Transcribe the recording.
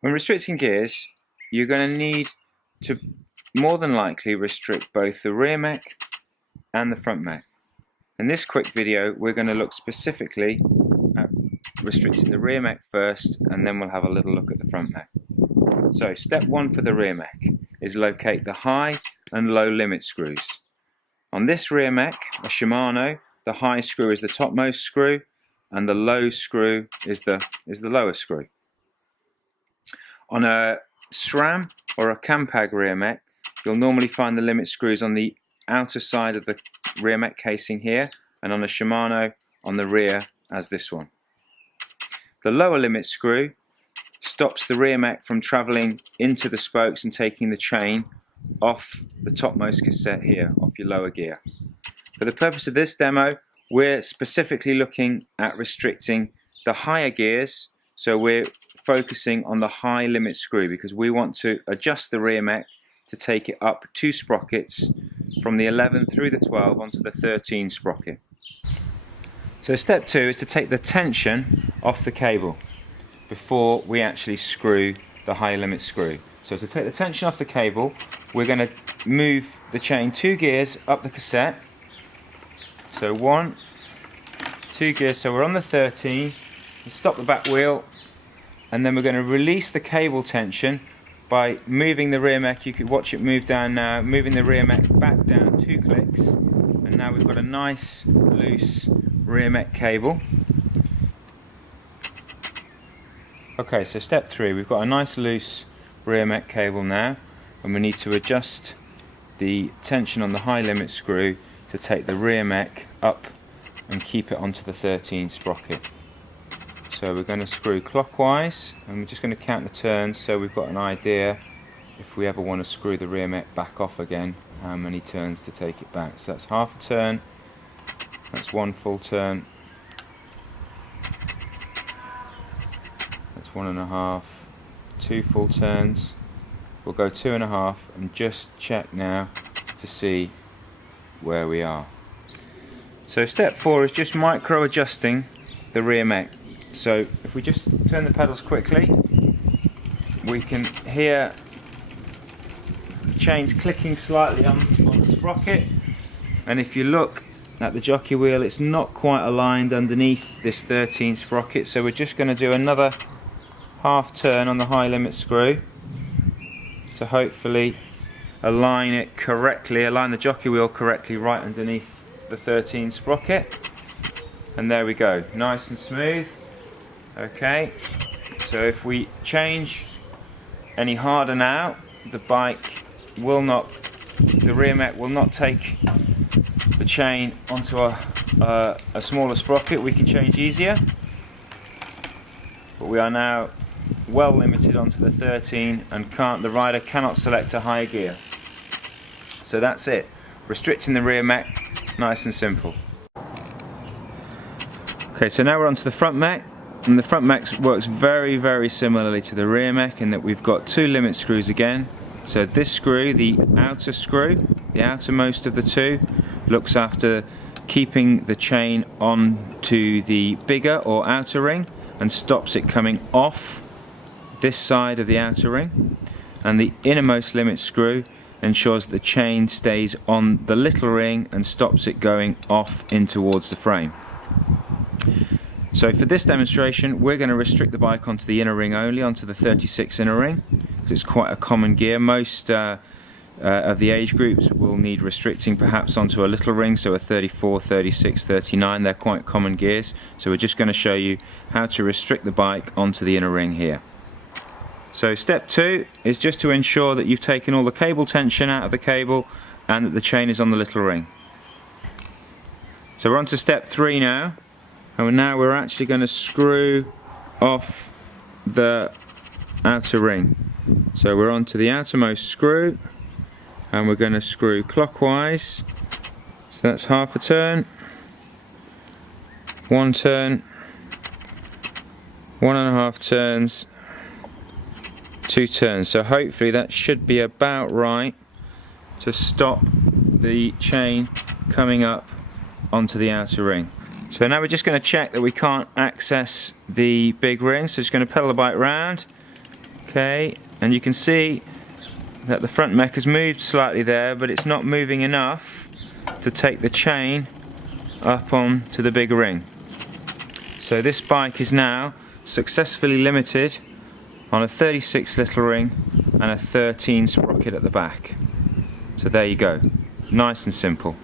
When restricting gears, you're going to need to more than likely restrict both the rear mech and the front mech. In this quick video, we're going to look specifically at restricting the rear mech first, and then we'll have a little look at the front mech. So step one for the rear mech is locate the high and low limit screws. On this rear mech, a Shimano, the high screw is the topmost screw and the low screw is the lower screw. On a SRAM or a Campag rear mech, you'll normally find the limit screws on the outer side of the rear mech casing here, and on a Shimano on the rear as this one. The lower limit screw stops the rear mech from travelling into the spokes and taking the chain off the topmost cassette here, off your lower gear. For the purpose of this demo, we're specifically looking at restricting the higher gears, so we're focusing on the high limit screw because we want to adjust the rear mech to take it up 2 sprockets from the 11 through the 12 onto the 13 sprocket. So step 2 is to take the tension off the cable before we actually screw the high limit screw. So to take the tension off the cable, we're going to move the chain 2 gears up the cassette. So 1, 2 gears, so we're on the 13, stop the back wheel, and then we're going to release the cable tension by moving the rear mech. You could watch it move down now, moving the rear mech back down 2 clicks, and now we've got a nice loose rear mech cable. Okay, so step 3, we've got a nice loose rear mech cable now, and we need to adjust the tension on the high limit screw to take the rear mech up and keep it onto the 13 sprocket. So we're going to screw clockwise, and we're just going to count the turns so we've got an idea if we ever want to screw the rear mech back off again, how many turns to take it back. So that's half a turn, that's 1 full turn, that's 1.5, 2 full turns. We'll go 2.5 and just check now to see where we are. So step 4 is just micro adjusting the rear mech. So if we just turn the pedals quickly, we can hear the chains clicking slightly on the sprocket, and if you look at the jockey wheel, it's not quite aligned underneath this 13 sprocket, so we're just going to do another half turn on the high limit screw to hopefully align it correctly, align the jockey wheel correctly right underneath the 13 sprocket. And there we go, nice and smooth. Okay, so if we change any harder now, the bike will not, the rear mech will not take the chain onto a smaller sprocket. We can change easier, but we are now well limited onto the 13, and the rider cannot select a higher gear. So that's it, restricting the rear mech, nice and simple. Okay, so now we're onto the front mech, and the front mech works very similarly to the rear mech in that we've got 2 limit screws again. So this screw, the outer screw, the outermost of the 2, looks after keeping the chain onto the bigger or outer ring and stops it coming off this side of the outer ring, and the innermost limit screw ensures that the chain stays on the little ring and stops it going off in towards the frame. So for this demonstration, we're going to restrict the bike onto the inner ring only, onto the 36 inner ring, because it's quite a common gear. Most of the age groups will need restricting perhaps onto a little ring, so a 34, 36, 39, they're quite common gears. So we're just going to show you how to restrict the bike onto the inner ring here. So step 2 is just to ensure that you've taken all the cable tension out of the cable and that the chain is on the little ring. So we're on to step 3 now, and now we're actually going to screw off the outer ring. So we're on to the outermost screw, and we're going to screw clockwise. So that's half a turn, 1 turn, 1.5 turns, 2 turns. So hopefully that should be about right to stop the chain coming up onto the outer ring. So now we're just going to check that we can't access the big ring, so just going to pedal the bike round, Okay, and you can see that the front mech has moved slightly there, but it's not moving enough to take the chain up onto the big ring. So this bike is now successfully limited on a 36 little ring and a 13 sprocket at the back. So there you go, nice and simple.